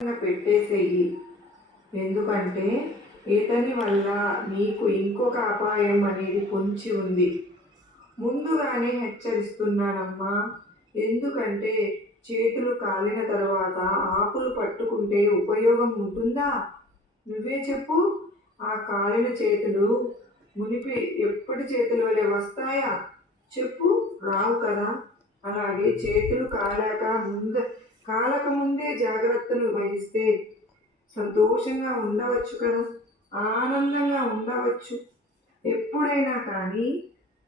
పెట్టేసేయి. ఎందుకంటే ఇతని వల్ల నీకు ఇంకొక అపాయం అనేది పొంచి ఉంది. ముందుగానే హెచ్చరిస్తున్నానమ్మా. ఎందుకంటే చేతులు కాలిన తర్వాత ఆకులు పట్టుకుంటే ఉపయోగం ఉంటుందా? నువ్వే చెప్పు. ఆ కాలిన చేతులు మునిపి ఎప్పటి చేతుల వలె వస్తాయా? చెప్పు, రావు కదా. అలాగే చేతులు కాలక ముందే జాగ్రత్తలు వహిస్తే సంతోషంగా ఉండవచ్చు కదా, ఆనందంగా ఉండవచ్చు. ఎప్పుడైనా కానీ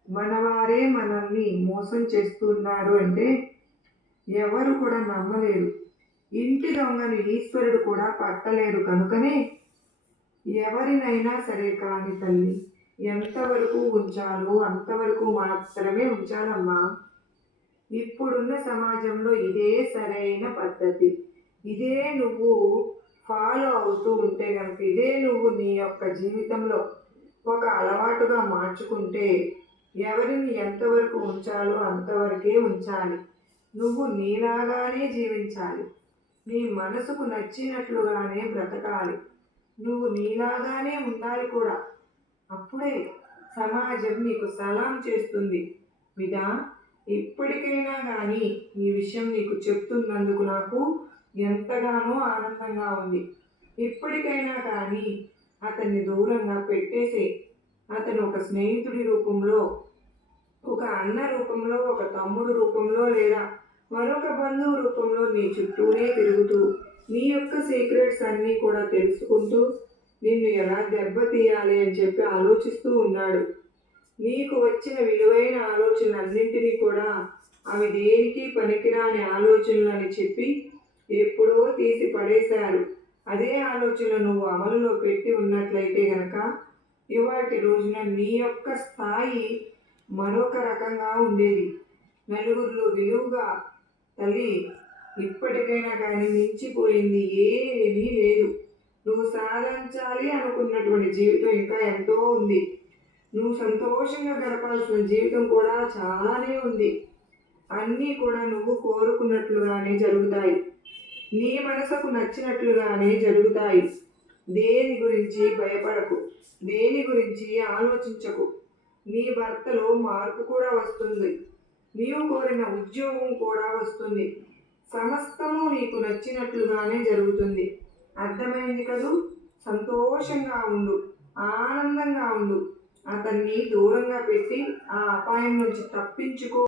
మనవారే మనల్ని మోసం చేస్తున్నారు అంటే ఎవరు కూడా నమ్మలేరు. ఇంటి దొంగను ఈశ్వరుడు కూడా పట్టలేరు. కనుకనే ఎవరినైనా సరే కాని తల్లి, ఎంతవరకు ఉంచాలో అంతవరకు మాత్రమే ఉంచాలమ్మా. ఇప్పుడున్న సమాజంలో ఇదే సరైన పద్ధతి. ఇదే నువ్వు ఫాలో అవుతూ ఉంటే కనుక, ఇదే నువ్వు నీ యొక్క జీవితంలో ఒక అలవాటుగా మార్చుకుంటే ఎవరిని ఎంతవరకు ఉంచాలో అంతవరకే ఉంచాలి. నువ్వు నీలాగానే జీవించాలి. నీ మనసుకు నచ్చినట్లుగానే బ్రతకాలి. నువ్వు నీలాగానే ఉండాలి కూడా. అప్పుడే సమాజం నీకు సలాం చేస్తుంది. బిడ్డా, ఇప్పటికైనా కానీ ఈ విషయం నీకు చెప్తున్నందుకు నాకు ఎంతగానో ఆనందంగా ఉంది. ఇప్పటికైనా కానీ అతన్ని దూరంగా పెట్టేసే. అతను ఒక స్నేహితుడి రూపంలో, ఒక అన్న రూపంలో, ఒక తమ్ముడు రూపంలో, లేదా మరొక బంధువు రూపంలో నీ చుట్టూనే తిరుగుతూ నీ యొక్క సీక్రెట్స్ అన్నీ కూడా తెలుసుకుంటూ నిన్ను ఎలా దెబ్బతీయాలి అని చెప్పి ఆలోచిస్తూ ఉన్నాడు. నీకు వచ్చిన విలువైన ఆలోచనలన్నింటినీ కూడా అవి దేనికి పనికిరాని ఆలోచనలని చెప్పి ఎప్పుడో తీసి పడేశారు. అదే ఆలోచన నువ్వు అమలులో పెట్టి ఉన్నట్లయితే గనక ఇవాటి రోజున నీ యొక్క స్థాయి మరొక రకంగా ఉండేది. నలుగురిలో విలువగా తల్లి, ఇప్పటికైనా కానీ మించిపోయింది ఏమీ లేదు. నువ్వు సాధించాలి అనుకున్నటువంటి జీవితం ఇంకా ఎంతో ఉంది. నువ్వు సంతోషంగా గడపాల్సిన జీవితం కూడా చాలానే ఉంది. అన్నీ కూడా నువ్వు కోరుకున్నట్లుగానే జరుగుతాయి. నీ మనసుకు నచ్చినట్లుగానే జరుగుతాయి. దేని గురించి భయపడకు, దేని గురించి ఆలోచించకు. నీ భర్తలో మార్పు కూడా వస్తుంది. నీవు కోరిన ఉద్యోగం కూడా వస్తుంది. సమస్తము నీకు నచ్చినట్లుగానే జరుగుతుంది. అర్థమైంది కదూ? సంతోషంగా ఉండు, ఆనందంగా ఉండు. అతన్ని దూరంగా పెట్టి ఆ అపాయం నుంచి తప్పించుకో.